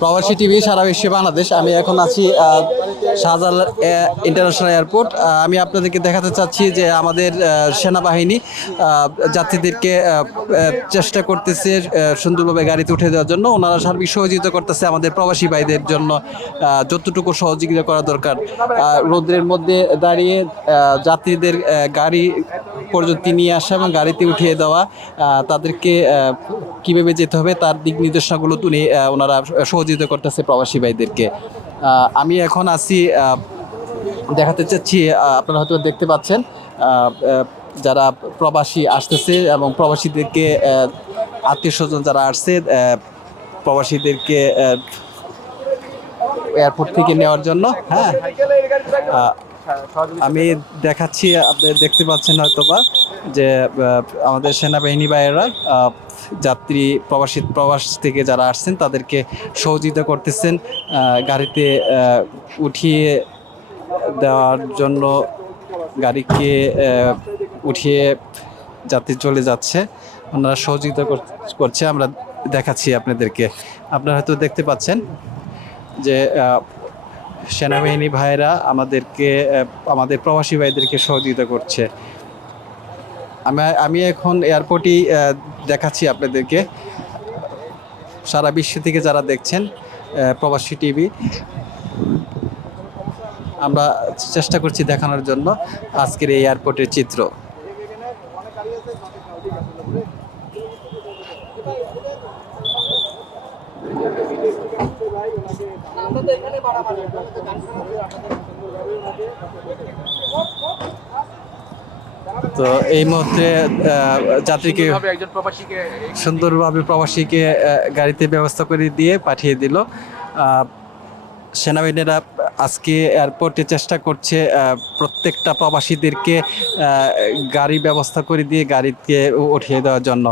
প্রবাসী টিভি সারা বিশ্বে বাংলাদেশ। আমি এখন আছি শাহজালাল ইন্টারন্যাশনাল এয়ারপোর্ট। আমি আপনাদেরকে দেখাতে চাচ্ছি যে আমাদের সেনাবাহিনী যাত্রীদেরকে চেষ্টা করতেছে সুন্দরভাবে গাড়িতে উঠে দেওয়ার জন্য। ওনারা সার্বিক সহযোগিতা করতেছে আমাদের প্রবাসী ভাইদের জন্য, যতটুকু সহযোগিতা করা দরকার। রোদ্রের মধ্যে দাঁড়িয়ে যাত্রীদের গাড়ি পর্যন্ত নিয়ে আসা এবং গাড়িতে উঠিয়ে দেওয়া, তাদেরকে কীভাবে যেতে হবে তার দিক নির্দেশনাগুলো ওনারা সহযোগিতা করতেছে প্রবাসী ভাইদেরকে। আমি এখন আছি, দেখাতে চাচ্ছি, আপনারা হয়তো দেখতে পাচ্ছেন যারা প্রবাসী আসতেছে এবং প্রবাসীদেরকে আত্মীয় স্বজন যারা আসছে প্রবাসীদেরকে এয়ারপোর্ট থেকে নেওয়ার জন্য। হ্যাঁ, আমি দেখাচ্ছি, আপনি দেখতে পাচ্ছেন হয়তোবা যে আমাদের সেনাবাহিনী ভাইয়েরা প্রবাস থেকে যারা আসছেন তাদেরকে সহযোগিতা করতেছেন গাড়িতে উঠিয়ে দেওয়ার জন্য। গাড়িকে উঠিয়ে যাত্রী চলে যাচ্ছে, ওনারা সহযোগিতা করছে। আমরা দেখাচ্ছি আপনাদেরকে, আপনারা হয়তো দেখতে পাচ্ছেন যে সেনাবাহিনী ভাইরা আমাদের প্রবাসী ভাইদেরকে সহযোগিতা করছে। আমি এখন এয়ারপোর্টেই দেখাচ্ছি আপনাদেরকে, সারা বিশ্ব থেকে যারা দেখছেন প্রবাসী টিভি। আমরা চেষ্টা করছি দেখানোর জন্য আজকের এই এয়ারপোর্টের চিত্র। তো এই মুহূর্তে যাত্রীকে সুন্দরভাবে প্রবাসীকে গাড়িতে ব্যবস্থা করে দিয়ে পাঠিয়ে দিল। সেনাবাহিনীরা আজকে এয়ারপোর্টে চেষ্টা করছে প্রত্যেকটা প্রবাসীদেরকে গাড়ি ব্যবস্থা করে দিয়ে গাড়িতে উঠিয়ে দেওয়ার জন্য।